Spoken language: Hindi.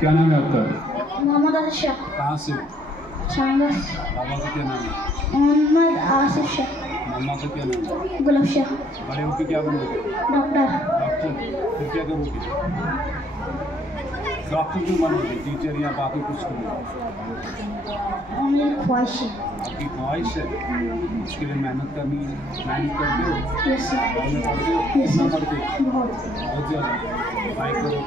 क्या नाम है आपका? मोहम्मद आसिफ। कहाँ से? शांगस। बाबा का क्या नाम है? मोहम्मद आसिफ शाह। मम्मा का क्या नाम है? गुलाब शाह। बड़े होके क्या बनोगे? डॉक्टर। डॉक्टर। फिर क्या करोगे? डॉक्टर क्यों बनोगे? टीचर या बाकी कुछ करोगे? मेरी ख्वाहिश है। आपकी ख्वाहिश है? इसके लिए मेहनत करनी है। मेहनत करते हो? Yes sir. पढ़ते हो? यस कितना सर। पढ़ते हो? बहुत। बहुत ज़्यादा। ट्राई करो।